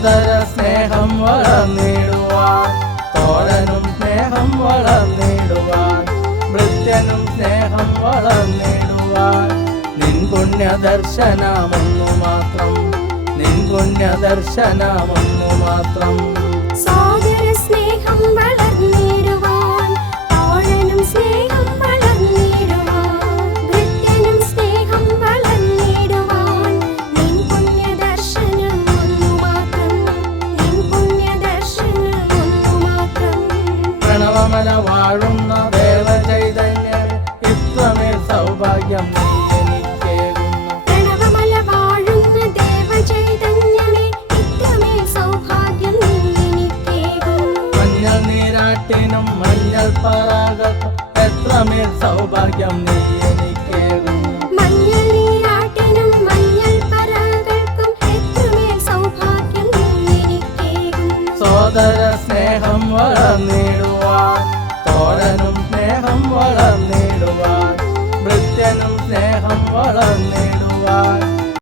സോദര സ്നേഹം വളർന്നിടുവാൻ, തോഴനും സ്നേഹം വളർന്നിടുവാൻ, ഭൃത്യനും സ്നേഹം വളർന്നിടുവാൻ, നിൻ പുണ്യദർശനമൊന്നു മാത്രം, നിൻ പുണ്യദർശനമൊന്നു മാത്രം. സോദര സ്നേഹം വളർന്നിടുവാൻ, തോഴനും സ്നേഹം വളർന്നിടുവാൻ, ഭൃത്യനും സ്നേഹം വളർന്നിടുവാൻ, നിൻ പുണ്യദർശനമൊന്നു മാത്രം, നിൻ പുണ്യദർശനമൊന്നു മാത്രം. പ്രണവമല വാഴുന്ന ദേവചൈതന്യം, ഇത്രമേൽ സൗഭാഗ്യം നീ എനിക്കേകുന്നു. പ്രണവമല വാഴുന്ന ദേവചൈതന്യമേ, ഇത്രമേൽ സൗഭാഗ്യം നീ എനിക്കേകുന്നു. മഞ്ഞൾ നീരാട്ടിനും മഞ്ഞൾ പരാഗത്തും എത്രമേൽ സൗഭാഗ്യം നീ എനിക്കേകുന്നു. മഞ്ഞൾ നീരാട്ടിനും മഞ്ഞൾ പരാഗൾക്കും എത്രമേൽ സൗഭാഗ്യം നീ എനിക്കേകുന്നു. സോദര സ്നേഹം വളർന്നിടുവാൻ, തോഴനും സ്നേഹം വളർന്നു